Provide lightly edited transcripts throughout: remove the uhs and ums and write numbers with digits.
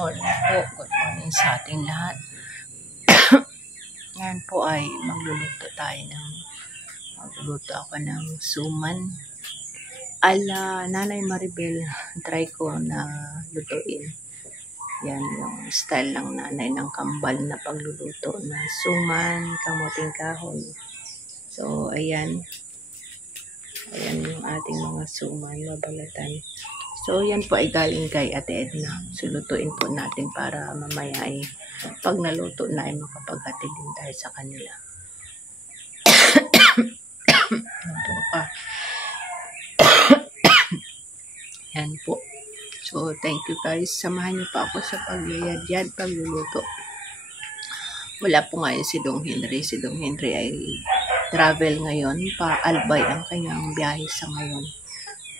morning po. Good morning sa ating lahat. Ngayon po ay magluluto ako ng suman. Ala Nanay Maribel, try ko na lutuin. Yan yung style ng nanay ng kambal na pagluluto na suman, kamuting kahoy. So, ayan. Ayan yung ating mga suman, mabalatan. So, yan po ay galing kay Ate Edna. So, lutuin po natin para mamaya ay pag naluto na ay makapaghatid din tayo sa kanila. Ito pa. Yan po. So, thank you guys. Samahan niyo pa ako sa pagyayad-yad, pagluluto. Wala po ngayon si Dong Henry. Si Dong Henry ay travel ngayon. Pa-Albay ang kanyang biyahe sa ngayon.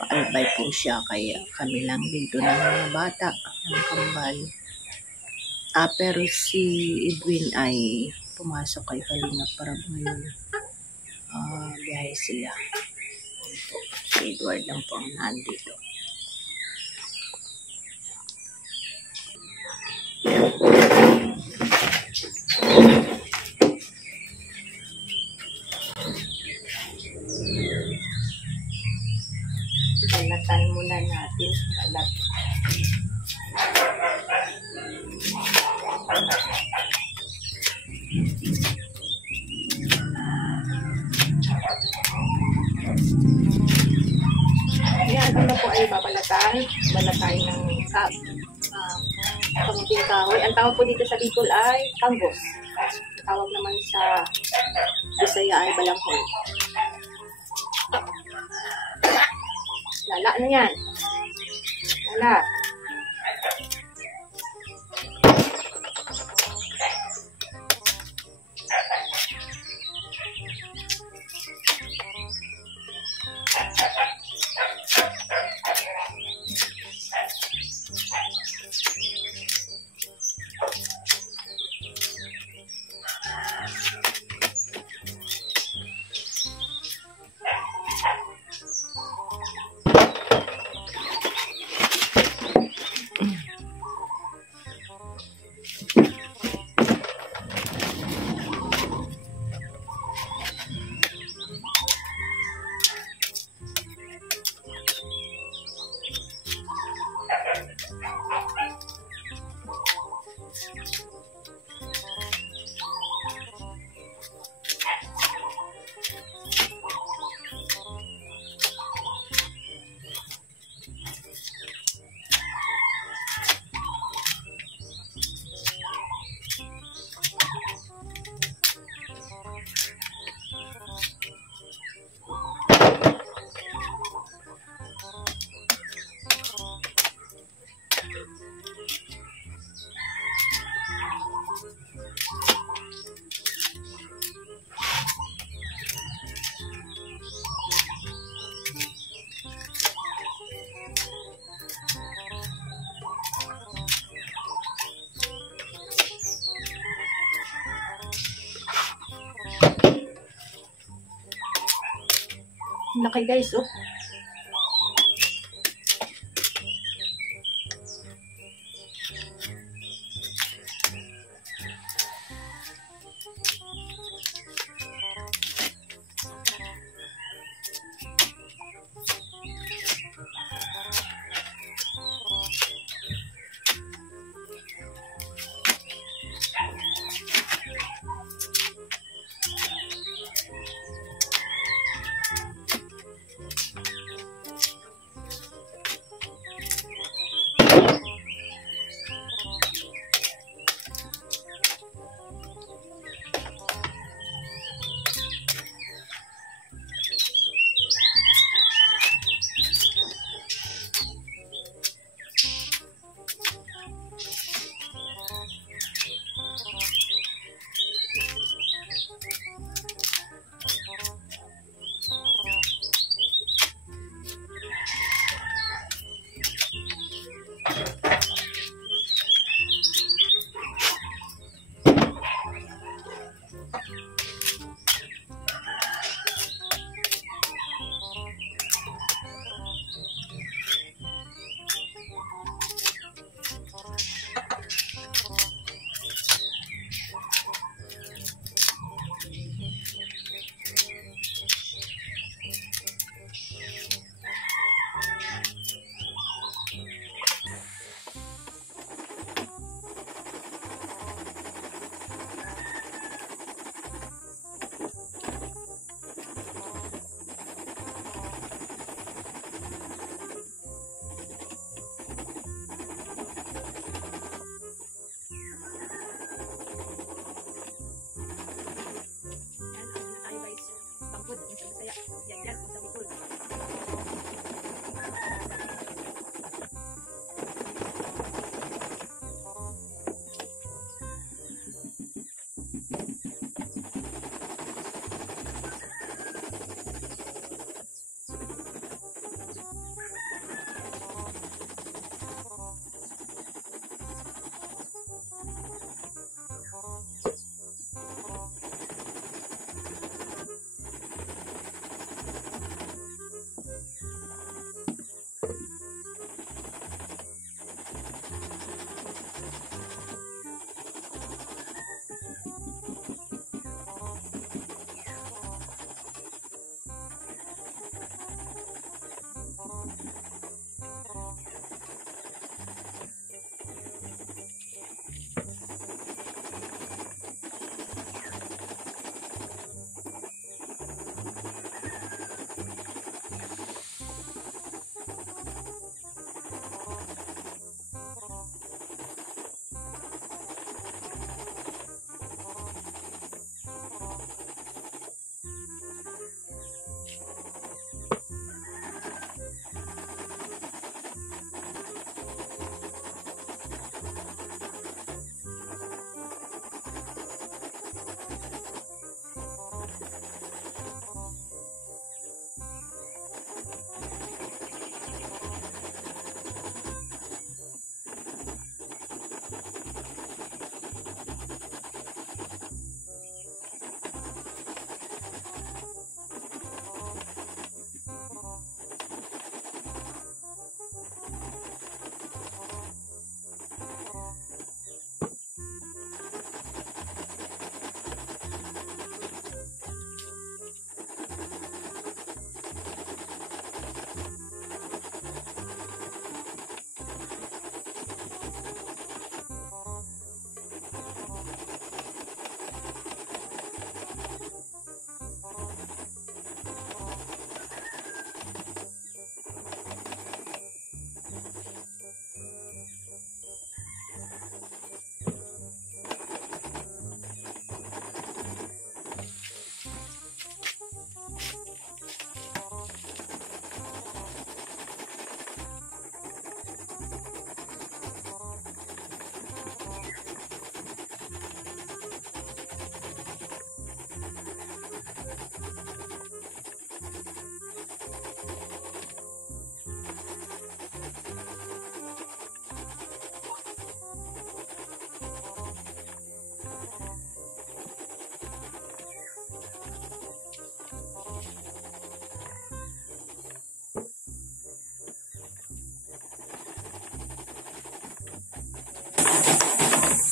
Pa-Albay po siya. Kaya kami lang dito ng mga bata, ng kambal. Pero si Edwin ay pumasok kay Kalingap para ngayon. Biyahe sila. Si Edward lang po ang nandito. Balatan muna natin. Balat. Yan, ano po ay babalatan. Balatayin ng kamuting kahoy. Ang tawag po dito sa Bicol ay tanggos. Ang tawag naman sa Bisaya ay balanghoy. Lala na yan. Lala. Laki guys, oh.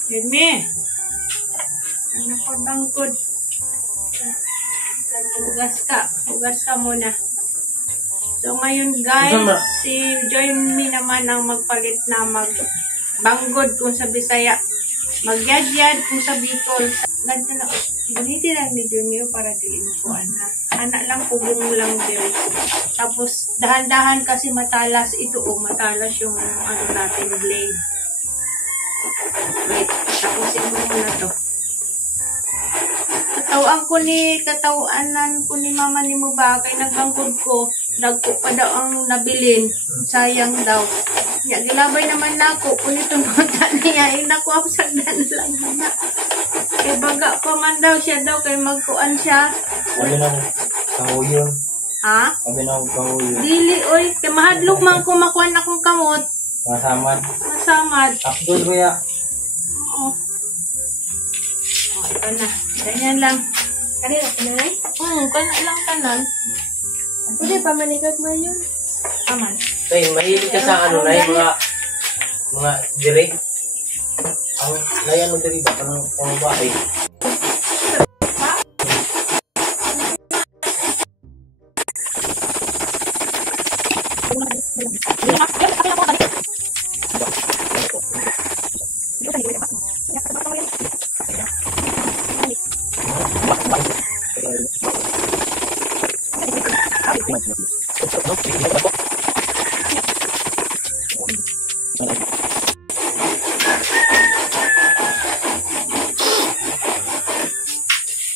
Jimmy! Ano ko bangkod? Hugas ka muna. So ngayon guys, si Joymi naman ang magpalit na magbanggod kung sa Bisaya. Magyad-yad kung sa Bicol. Ganito na, gunitin lang ni Joymi para diin ko na. Anak lang, pugong lang din. Tapos dahan-dahan kasi matalas ito matalas yung ano natin blade. Wait, tapusin mo muna to. Katawaanan ko ni mama ni mo ba kay nagbangkod ko. Dagko pa daw ang nabilin. Sayang daw. Ya, gilabay naman na ako. Kung ito nota niya, naku ako sagdan lang na. Kay baga pa man daw siya daw, kay magkuan siya. Sabi na kahuyo. Ha? Sabi na kahuyo. Dili, oy. Kay mahadlok man kumakuan akong kamot. Masamad. Masamad. Takdol ko ya. Oo. O, ito na. Ganyan lang. Kanina ka na ay? Kana lang kanan. Pwede pa manikag mo yun. Aman. Tay, mahilig ka sa ano na mga direct. Ang layan mo diri ba kanang ba ay.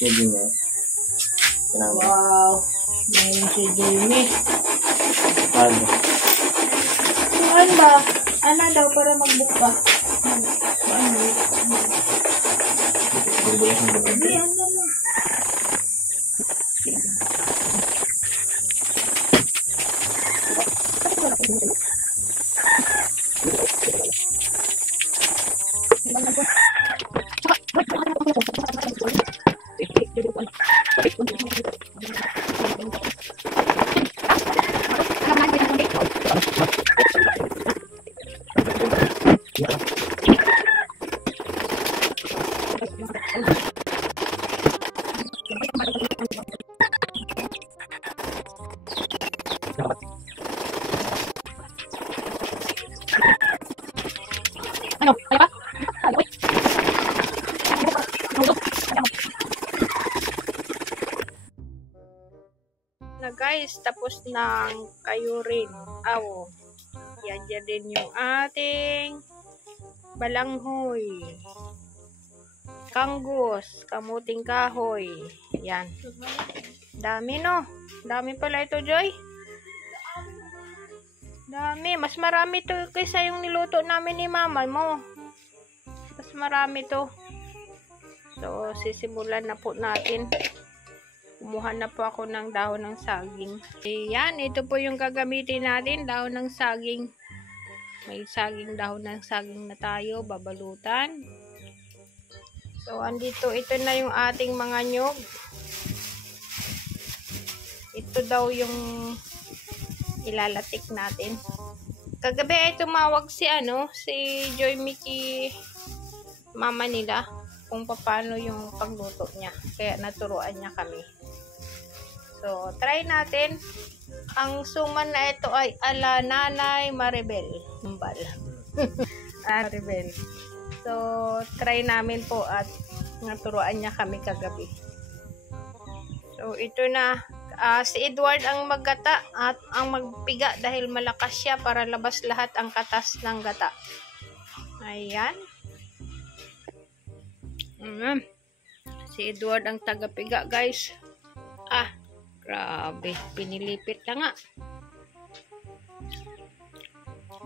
Sige nga. Kenapa? Wow. Meron si Jamie. Ano? Ano ba? Ano daw para magbuka? Ano? Hindi, ano na. Ano? Kaya pa? Na guys, tapos ng kayurin. Awo. Yan din yung ating balanghoy. Kanggos, kamuting kahoy. Yan. Dami no. Dami pala ito, Joy. Dami. Mas marami to kaysa yung niluto namin ni mama mo. Mas marami to. So, sisimulan na po natin. Kumuha na po ako ng dahon ng saging. Ayan, ito po yung gagamitin natin. Dahon ng saging. May saging, dahon ng saging na tayo. Babalutan. So, andito, ito na yung ating mga nyog. Ito daw yung ilalatik natin. Kagabi ay tumawag si Joy Mickey mama nila kung paano yung pagluto niya. Kaya naturuan niya kami. So, try natin. Ang suman na ito ay ala Nanay Maribel. Mbal. Maribel. So, try namin po at naturuan niya kami kagabi. So, ito na. Si Edward ang maggata at ang magpiga dahil malakas siya para labas lahat ang katas ng gata. Ayan. Si Edward ang tagapiga, guys. Grabe. Pinilipit na nga.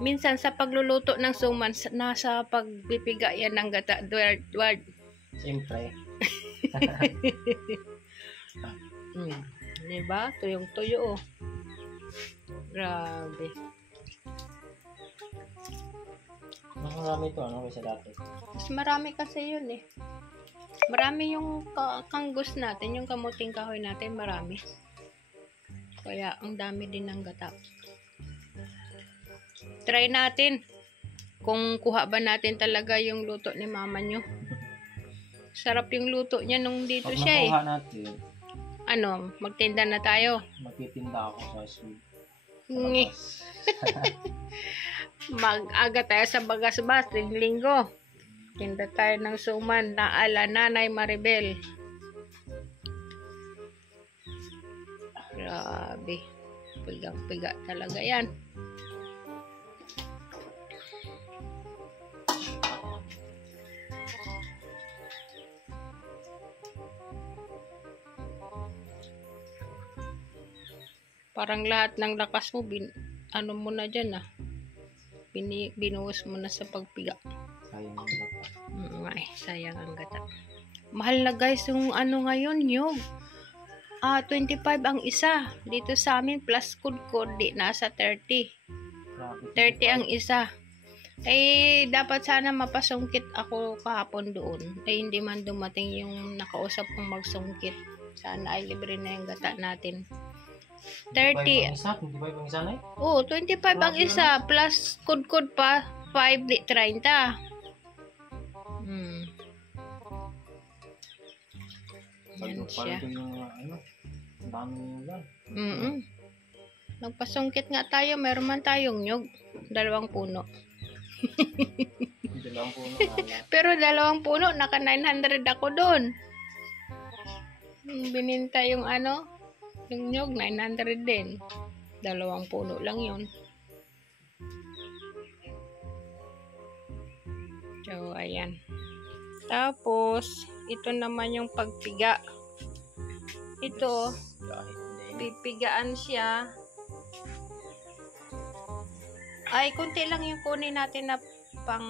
Minsan sa pagluluto ng suman, nasa pagpipiga yan ng gata. Edward. Siyempre. Diba? Tuyong-tuyo oh. Grabe. Mas marami ito, kaysa dati. Mas marami kasi yun eh. Marami yung kanggos natin, yung kamuting kahoy natin, marami. Kaya, ang dami din ng gata. Try natin kung kuha ba natin talaga yung luto ni mama nyo. Sarap yung luto niya nung dito Pag siya eh. nakuha natin, Ano, magtinda na tayo. magtitinda ako sa street. Ngi. Mag-aga tayo sa Bagasbas, linggo. Tinda tayo ng suman na ala Nanay Maribel. Grabe. Pigang-piga talaga yan. Parang lahat ng lakas mo, ano mo na dyan binuhos mo na sa pagpiga. Sayang ang gata. Ay, sayang ang gata. Mahal na guys yung ano ngayon, yung 25 ang isa. Dito sa amin, plus kod di nasa 30. Grabe. 30 ang isa. Eh, dapat sana mapasungkit ako kahapon doon. Eh, hindi man dumating yung nakausap kong magsungkit. Sana ay libre na yung gata natin. 30. 25 ang isa na eh. Oh, 25 ang isa. Plus kod pa. 5 di 30. Yan siya. Yung ano, dami yan. Nagpasungkit nga tayo. Meron man tayong nyug. 2 puno. Dalawang puno ala. Pero 2 puno. Naka 900 ako doon. Bininta yung ano. Yung nyug, 900 din. 2 puno lang yun. So, ayan. Tapos, ito naman yung pagpiga. Ito, Kahit hindi. pipigaan siya. Ay, kunti lang yung kunin natin na pang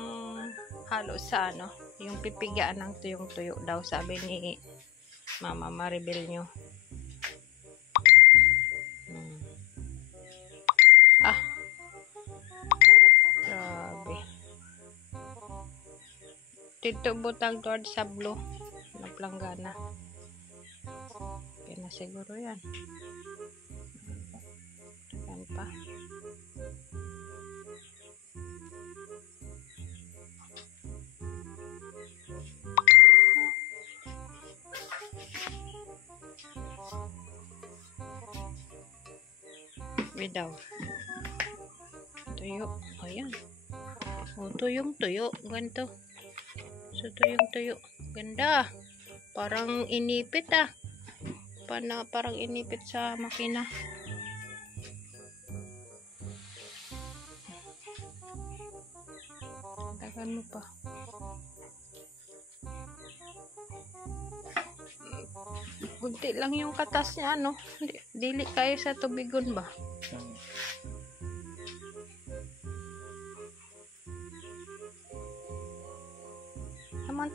halo sa ano. Yung pipigaan ng tuyong-tuyo daw, sabi ni Mama Maribel nyo. Grabe. Dito butang tuwad sa blue na planggana. Kaya na siguro yan. Tagan pa. Bidaw. Tuyo. Ayan. O, tuyong-tuyo. Ganito. So, tuyong-tuyo. Ganda. Parang inipit parang inipit sa makina. Tagan mo pa. Kunti lang yung katas niya, ano? Dili kayo sa tubigon ba?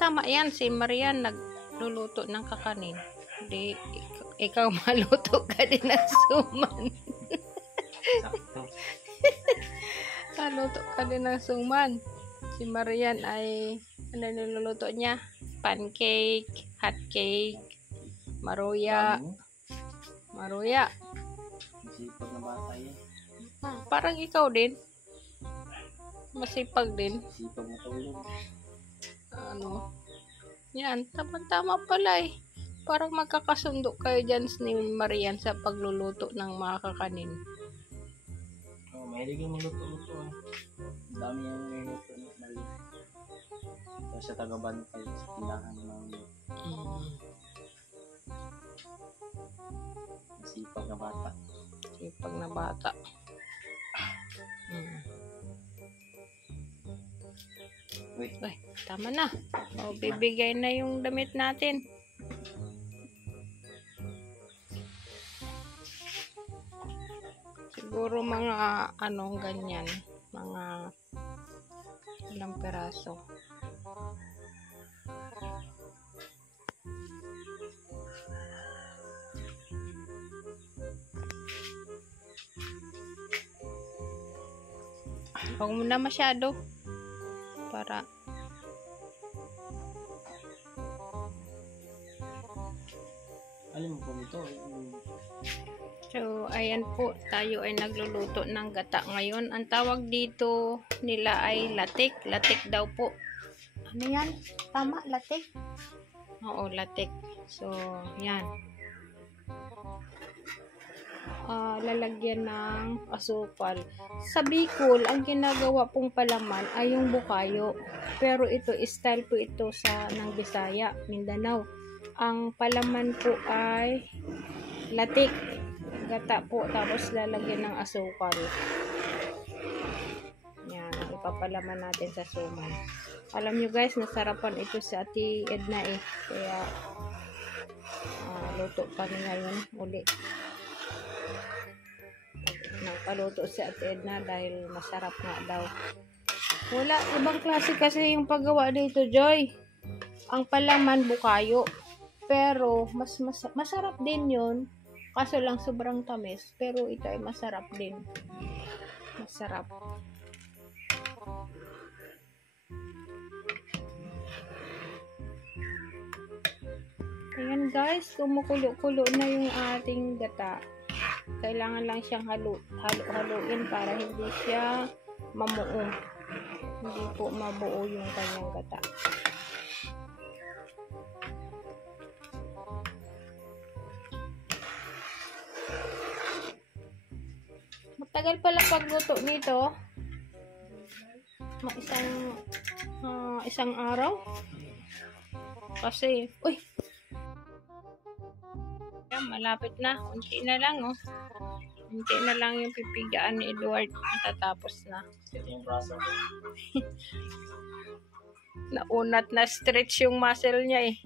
Tama yan, si Marian nagluluto ng kakanin. Di, ikaw maluto ka din ng suman. Sakto. Maluto ka din ng suman. Si Marian ay, ano niluluto niya? Pancake, hot cake, maruya. Dami mo. Maruya. Masipag na bata yan. Parang ikaw din. Masipag din. Masipag na tulog. Ano? Yan, tama-tama pala eh. Parang magkakasundo kayo dyan ni Marian sa pagluluto ng mga kakanin. Oh, mahilig yung luto-luto eh. Ang dami yung niluto na mali. Tapos sa taga-bantay, sa tindahan ng mga masipag na bata. Sipag na bata. Uy, Ay, tama na. O, bibigay na yung damit natin. Siguro mga anong ganyan. Mga ilang peraso. Huwag mo na masyado. Para Alin mo po ito? So, ayan po, tayo ay nagluluto ng gata ngayon. Ang tawag dito nila ay latik. Latik daw po. Ano yan? Tama, latik? Oo, latik. So, yan. Lalagyan ng asukal. Sa Bicol, ang ginagawa pong palaman ay yung bukayo. Pero ito, style po ito ng Bisaya, Mindanao. Ang palaman po ay latik. Gata po, tapos lalagyan ng asukal. Yan, ipapalaman natin sa suman. Alam nyo guys, nasarapan ito sa Ate Edna eh. Kaya, luto kami ngayon uli. Nagpaluto si Ate Edna dahil masarap nga daw. Wala, ibang klase kasi yung paggawa dito, Joy. Ang palaman bukayo. Pero, masarap din yun. Kaso lang sobrang tamis. Pero ito ay masarap din. Masarap. Ayan guys, kumukulo-kulo na yung ating gata. Kailangan lang siyang halo-haluin para hindi siya mamuo. Hindi po mabuo yung kanyang gata. Matagal pala pagluto nito. Isang araw. Kasi, uy! Yan, malapit na. Unti na lang, oh. Unti na lang yung pipigaan ni Edward. Matatapos na. Ito yung braso ko. Naunat na stretch yung muscle niya, eh.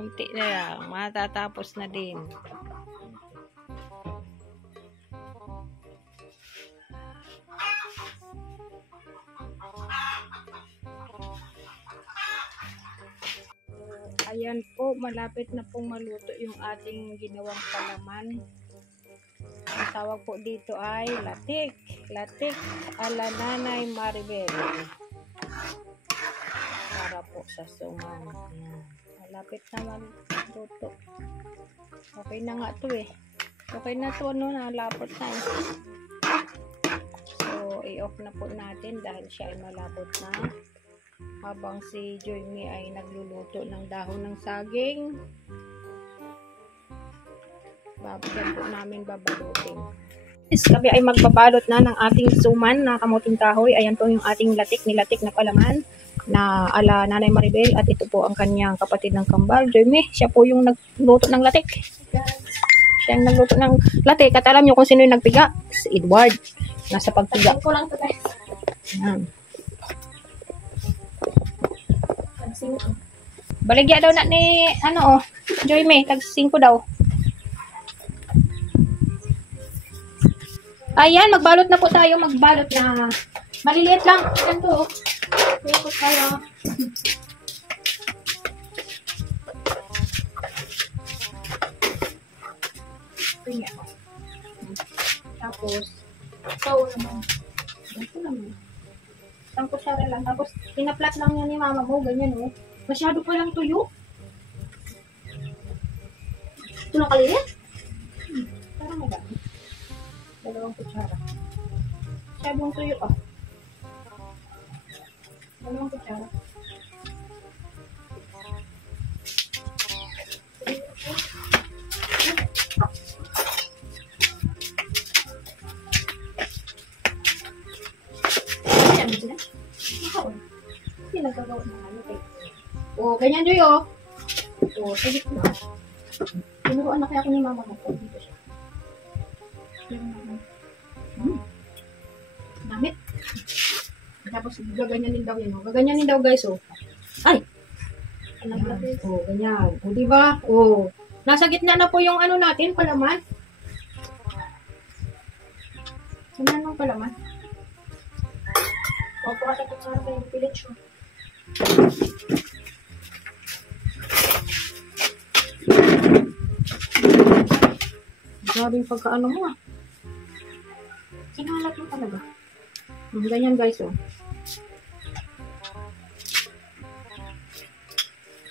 Unti na lang. Matatapos na din. Ayan po, malapit na pong maluto yung ating ginawang palaman. Ang tawag po dito ay latik. Latik ala Nanay Maribel. Para po sa suman. Ayan. Malapit na maluto. Okay na nga to eh. Okay na to, no? Nalapot na eh. So, i-off na po natin dahil siya ay malapot na. Habang si Joyme ay nagluluto ng dahon ng saging. Babagyan po namin babalutin. Kami ay magbabalot na ng ating suman na kamuting kahoy. Ayan po yung ating nilatik na palaman na ala Nanay Maribel. At ito po ang kanyang kapatid ng kambal, Joyme. Siya po yung nagluto ng latik. Siya yung nagluto ng latik. At alam nyo kung sino yung nagpiga? Si Edward. Nasa pagpiga. Ayan. Baligya daw na ni Joyme, tag 5 daw. Ayan, magbalot na po tayo, magbalot na. Maliliit lang. Ayan to. Ikot tayo. Tapos, ito naman. Ito naman. Isang kutsara lang. Tapos, pinaplat lang yan ni mama mo. Ganyan, oh. Masyado pa lang tuyo. Ito lang kaliit? Parang madami. 2 kutsara. Masyadong tuyo, ah. 2 kutsara. Ayan, sila. Hindi nagkagawa na ano, eh. Oh, ganyan doy, oh. Oh, sige na. Tinuruan na kaya ako ni mama mo. Dito siya. Damit. Tapos gaganyanin daw yan, oh. Gaganyanin daw, guys, oh. Ay! Ayan. Oh, ganyan. Oh, diba? Oh. Nasa gitna na po yung ano natin, palaman. Saan nang palaman? O, pakatapos sa harap yung pilit siya. Grabe yung pagkaano mo, ah. Sinalat mo talaga. Ganyan, guys, oh.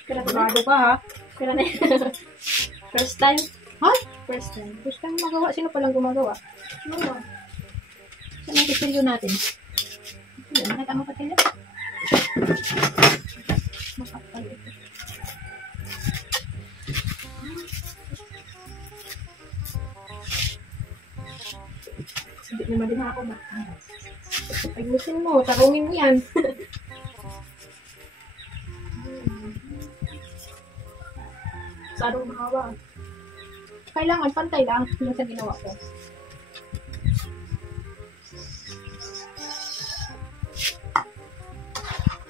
Sigurado ka, ha? Pero na First time? Ha? First time. First time magawa. Sino palang gumagawa? Oo. Saan ang kutsilyo natin? Yan, nakita mo kutsilyo? Makapal ito. Sabi naman din ako ba? Ayusin mo, tarungin yan. Sarong mahawa. Kailangan pantay lang yung sa ginawa ko.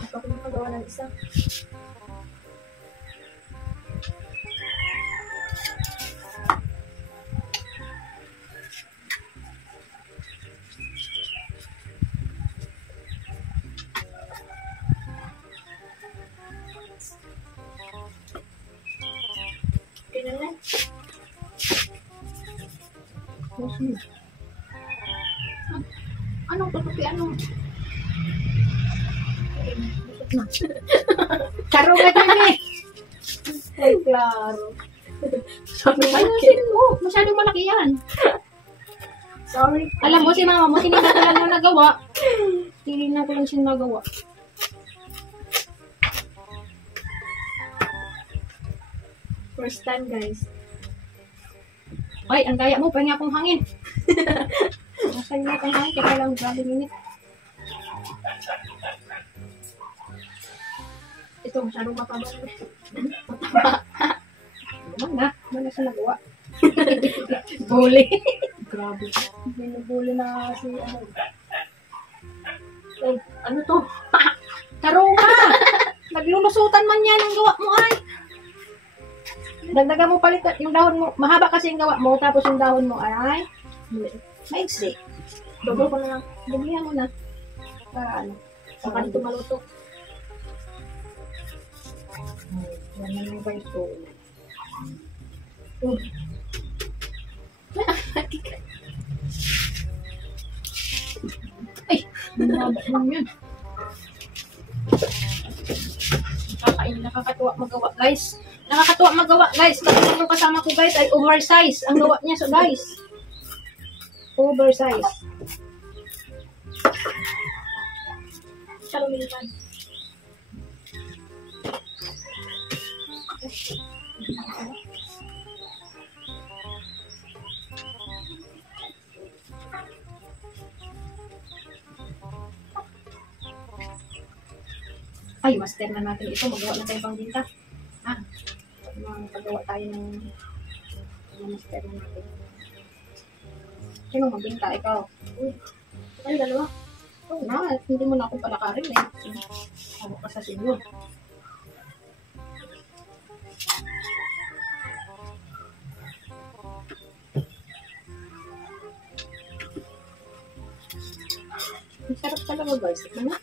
Ako kung magawa ng isa. Okay na lang. Anong tutupi? Anong? Karo ka dyan eh. Ay, klaro. Sabi ayusin mo. Masyadong malaki yan. Sorry. Alam mo si mama mo, hindi na ko lang yung nagawa. Hindi na ko lang siya nagawa. First time, guys. Ay, ang kaya mo, pahinga akong hangin. Nasaan na akong hangin, kaya lang galing init. Ito, masyadong makabal. Naman na, wala siya nagawa. Bully. Grabe. Binubuli na si ano. Ay, ano to? Tarunga! Naglulusutan man yan ang gawa mo ay. Dagdagan mo palit yung dahon mo. Mahaba kasi yung gawa mo, tapos yung dahon mo ay maiksi. Dogo ko na lang. Dublihan mo na. Para ano. Saka dito maluto. Yan na yung guys ko. Ay! Mahaba lang yun. Nakakatuwa magawa guys. Nakakatuwa magawa guys. Kasi yung kasama ko guys ay oversize. Ang gawa niya so guys. Oversize. Sarong milipan. Ay, master na natin ito. Magawa na tayo pang binta. Ah, pagawa tayo ng master na natin. Sino magbinta? Ikaw. Ay, dalawa. Oo na, hindi mo na ako palakarin eh. Ako ka sa sinyo. Ang sarap talaga guys. Tignan mo.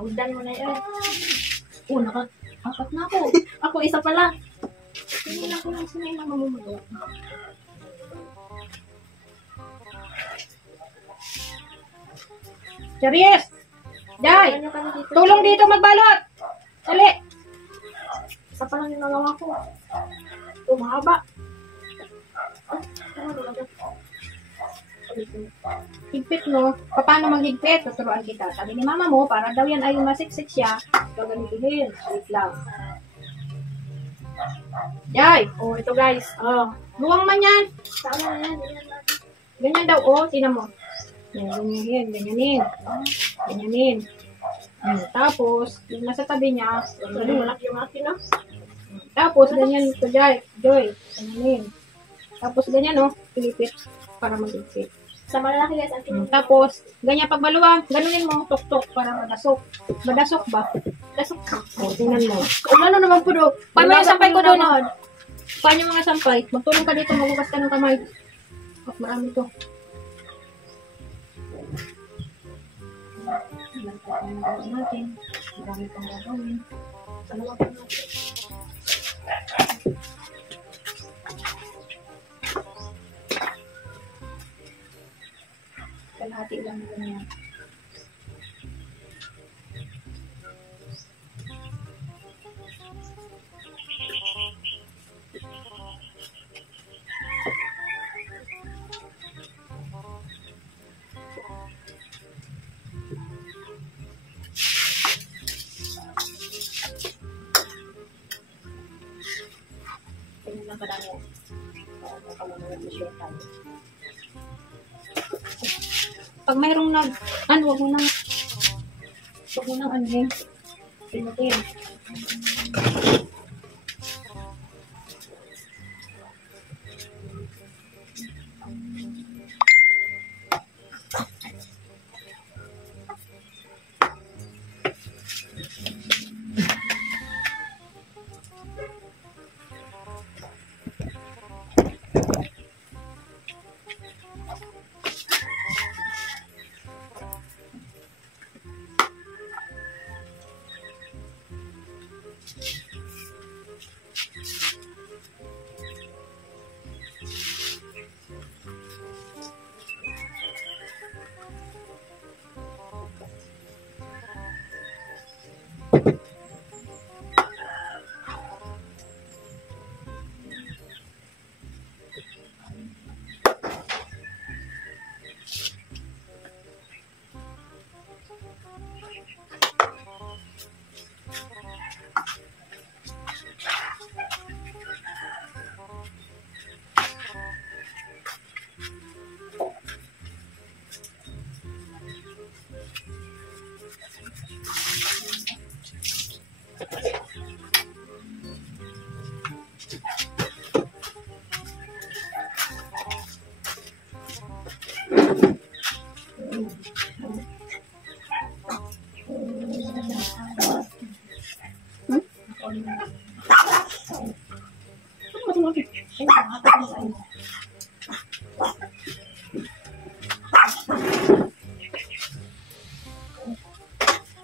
Awdan mo na yan. Oh, apat na ako. Ako, isa pa lang. Hindi na ako lang sinay na mamumagawa. Charies! Jai! Ano ka na dito? Tulong dito magbalot! Dali! Isa pa lang yung nagawa ko. Ito, mahaba. Ah, ano talaga? Higpit mo. Paano maghigpit? Tuturuan kita. Sabi ni mama mo, para daw yan ay masiksik siya. Gaganitihin. Wait lang. Jai! Oh, ito guys. Oh. Luwang man yan. Tama na yan. Ganyan natin. Ganyan daw. Oh, tinan mo. Yan, ganyan. Ganyanin. Ganyanin. Tapos, yung nasa tabi niya, Sorry, malaki yung akin, no? tapos, ganyan ito, Joy. Ganyanin. Tapos, ganyan, no? Pilipit para mag-ipit. Sa malalaki guys, akin. Tapos, ganyan pag maluwang, ganunin mo, tok-tok para madasok. Madasok ba? Lasok ka. O, tingnan mo. Kung ano naman po do. Paano yung sampay ko doon? Paano yung mga sampay? Magtulong ka dito, magugas ka ng kamay. Oh, marami to. Natin. Marami pang gagawin. Dalawa pa natin. Kalahati lang naman yan. Tingnan lang kadami yan. Mag-share tayo. Pag mayroong wag mo nang ano yun. Pinutin.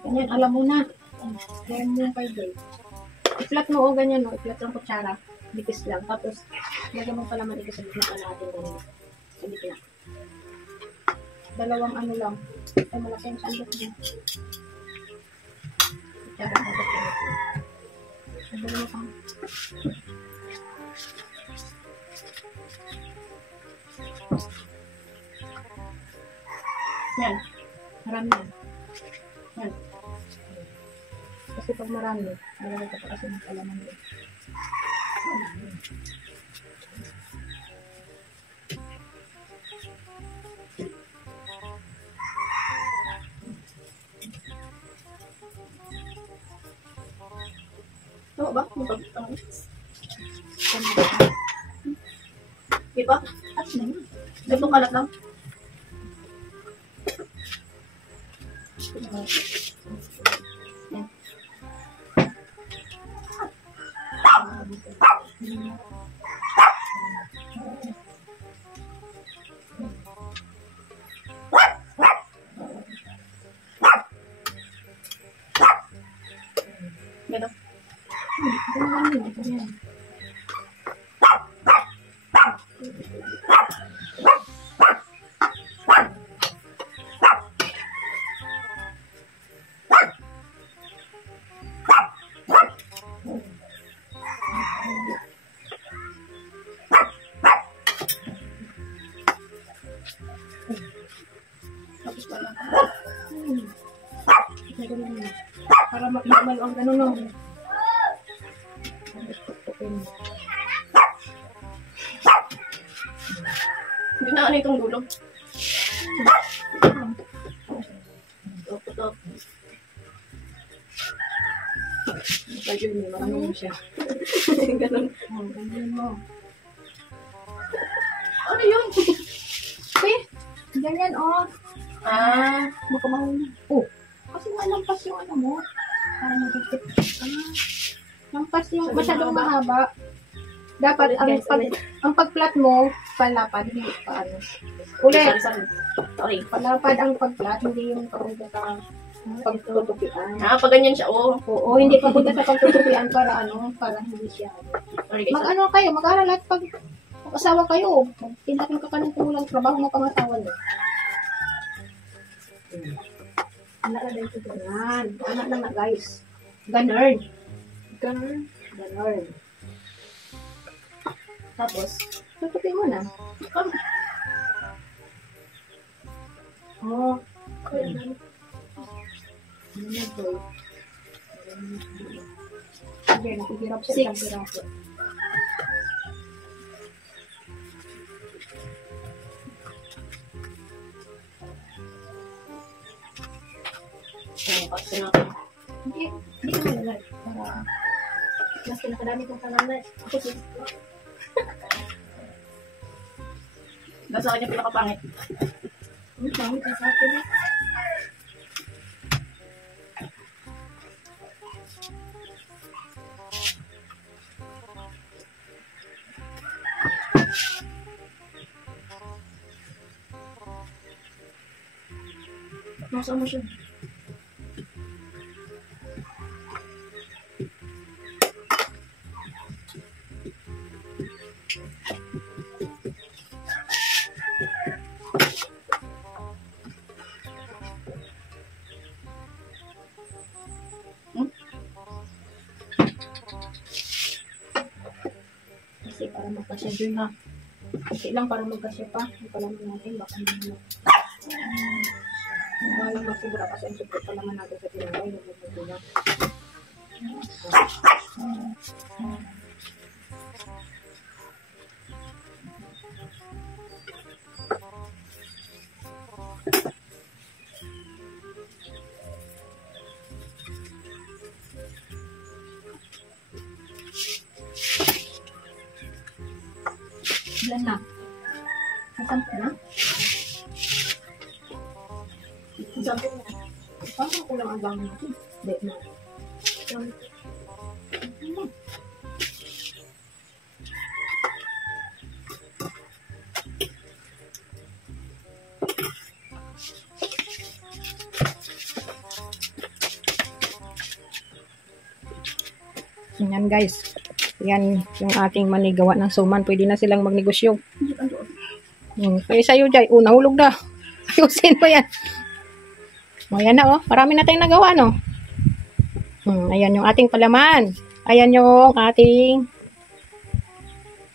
Ganyan, alam mo na. Ganyan mo yung kay Dave. I-flat mo o ganyan, no? I-flat lang kutsara. Dipis lang. Tapos, lagyan mo pala manipis sa gitna ka natin. Ganyan. Sa gitna. Dalawang ano lang. Ay, malaki yung sandok niya. Kutsara ka natin. Dalawa pang. Yan. Marami yan. Yan. Kasi pag marami, marami ka pa kasi ng kalaman din. Oo ba? Diba? At na yun. Ganitong kalat lang. Ganito. Tapos pala. Para makinig ang gano'n, no? Hindi na ano itong dulo. Top. Lagi mo, marami siya. Ganun. Ganun mo. Ano yun? Eh, ganyan, oh. Baka mahuli. Oh, kasi nga lampas yung ano mo. Para magigit. Lampas yung masyadong mahaba. Dapat ang pag-flat mo, palapad, hindi pa ano. Ulit. Sorry. Palapad ang pag-flat, hindi yung parang Pagtutupian. Pag ganyan siya, oh. Oo, hindi papunta sa pagtutupian para hindi siya. Sorry guys. Mag-ano kayo, mag-aral at pag mag-asawa kayo, magtindakin ka ng kulang trabaho mo pang-asawa niyo. Anak na din ito ganyan. Anak na guys. Ganern. Tapos, tutupi mo na. Oh. Sige, nakihirap siya. 6. Hindi ko nalagay. Para mas kinakadami kong pangalan. Ako sige. Nasa kanya pinakapangit. Pangit na sa akin eh. Nasa mo siya. Kasi para magkasya dun na. Kasi lang para magkasya pa. Ang palaman natin, baka naman. Balang masubra kasi ang support pa naman natin sa tinaway. Nagbubuto na. Ilan na? Nasaan ka na? Sabi mo. Parang kulang ang bangin natin. Hindi na. Yan guys. Yan yung ating manigawa ng suman. Pwede na silang magnegosyo. Kaya sa'yo, Jai. Nahulog na. Ayusin pa yan. Ayan na, oh. Marami na tayong nagawa, no? Ayan yung ating palaman. Ayan yung ating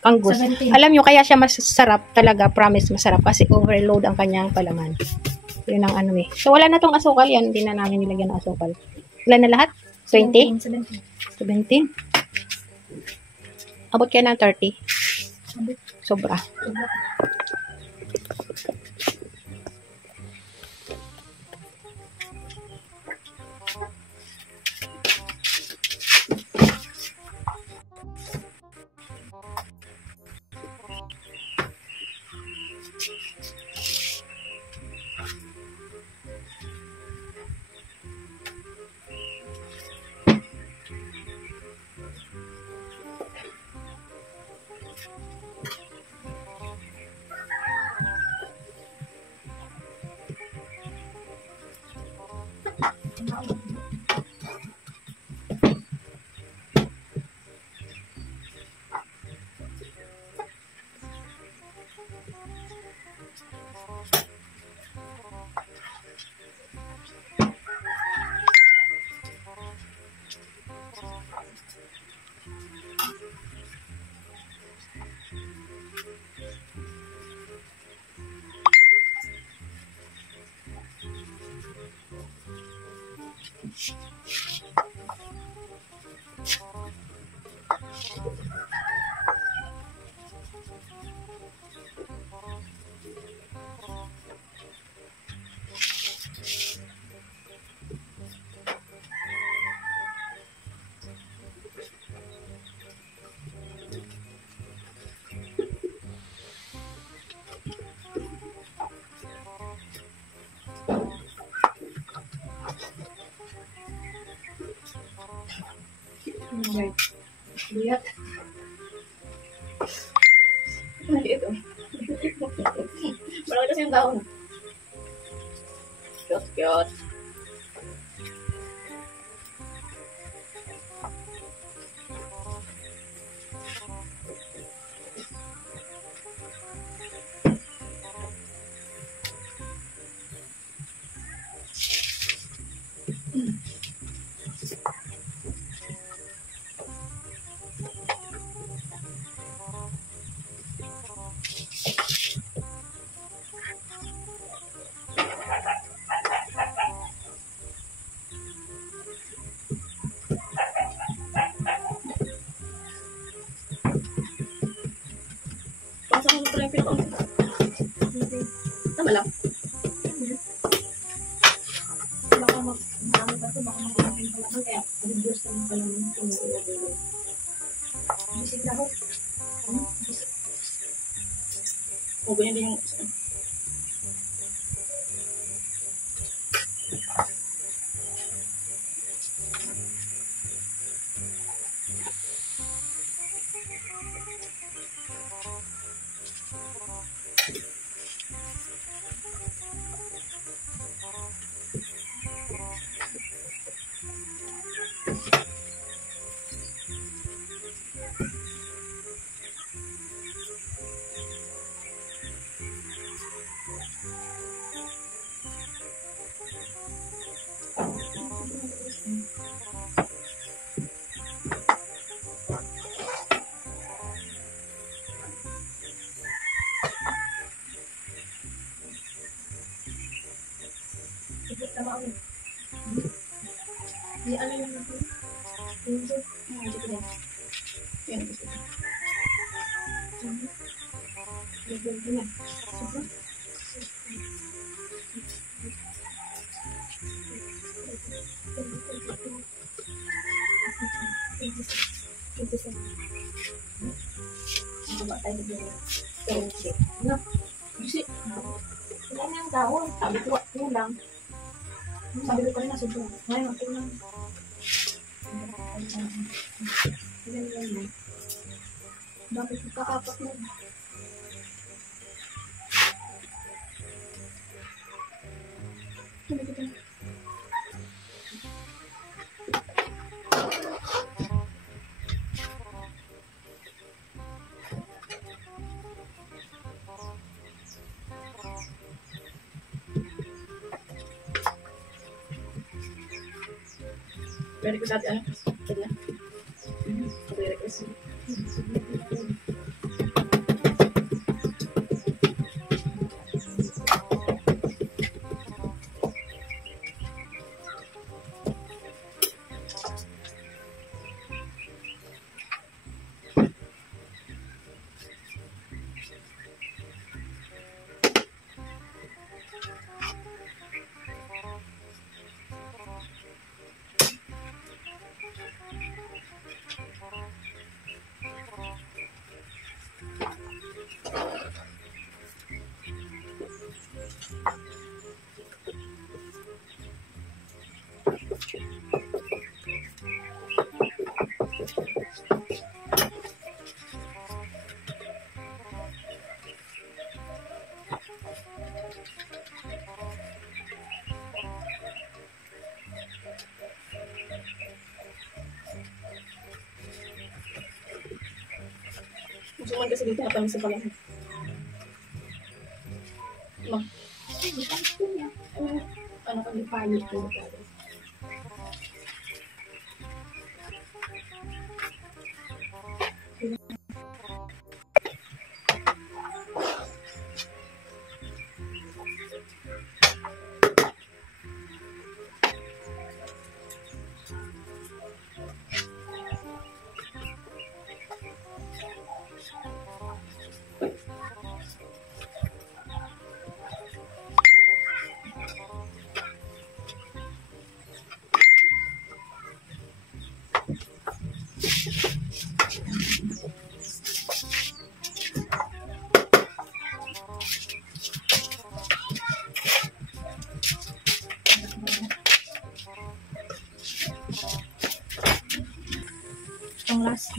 angus. 17. Alam nyo, kaya siya masarap talaga. Promise, masarap. Kasi overload ang kanyang palaman. Yun ang ano eh. So, wala na tong asukal. Yan, hindi na namin nilagyan ng asukal. Wala na lahat? 20? 17? Abot kaya ng 30? Sobra. Lihat. Ito. Marami kasi yung daon. Cute. baka makulang pala man. Kaya, reduce naman pala man kung i-overload. Bisig na ho. Bisig. O, ganyan din yung isa. Sige, tama ako. Di ano yung natin? Yung ito. Yung ito din. Yan, gusto ko. Yung na. Sige. Baba tayo din. No. Kasi, Wala na yung dahon. Sabi ko, kulang. sabi ko kanina, sobrang. Ngayon, ako lang. Ganyan. Bakit kakapat mo? Sabi ko kanina. Very good dati, ano? Kaya. Very good. Gusto mo kasi dito natin sa pala. Ma, ano kami palit ko tayo.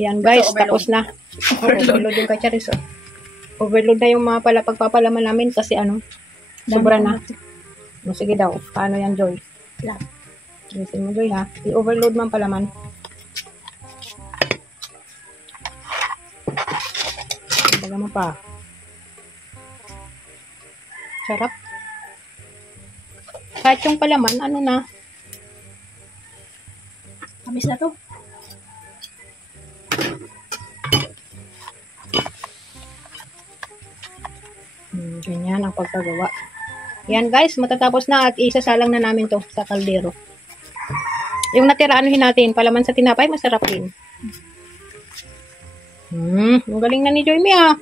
Yan guys, Ito, overload. tapos na. Overload yung kacharis. Oh. Overload na yung mga pagpapalaman namin kasi ano, sobra na. No, sige daw, paano yan Joy? Listen mo Joy ha, i-overload man palaman. Baga mo pa. Sarap. Kahit yung palaman, ano na, Kamis na to. ganyan ang pagkagawa. Yan guys, matatapos na at isasalang na namin to sa kaldero. Yung natira, anuhin natin, palaman sa tinapay, masarap din. Ang galing na ni Joyme ah.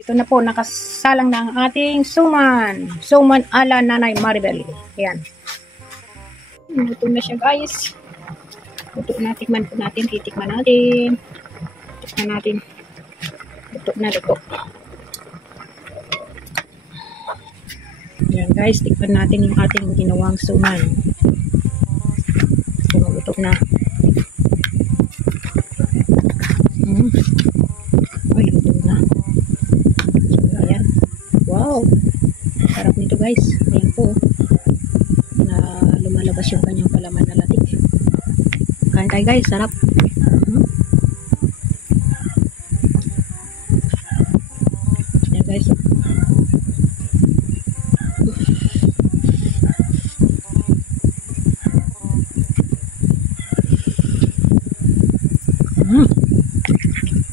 Ito na po, nakasalang na ang ating suman. Suman ala Nanay Maribel. Ayan. Luto na siya guys. Luto na, tikman po natin. Titikman natin. Tikman natin. Luto na, luto. Ayan guys, tikman natin yung ating ginawang suman. Luto na. Ay, luto na. Ayan. Wow. Sarap nito guys. Ayan po. Na lumalabas yung kanyang palaman na latik. Kain tayo guys. Sarap. Ayan guys.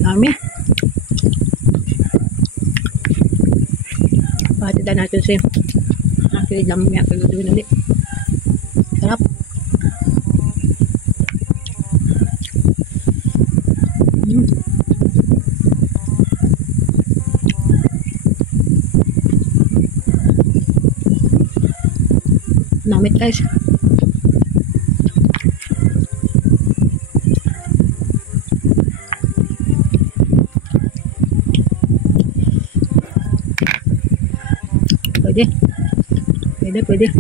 Dami. Patidan natin si aking dami niya kalutuin ulit. Sarap. Namit guys. Pwede.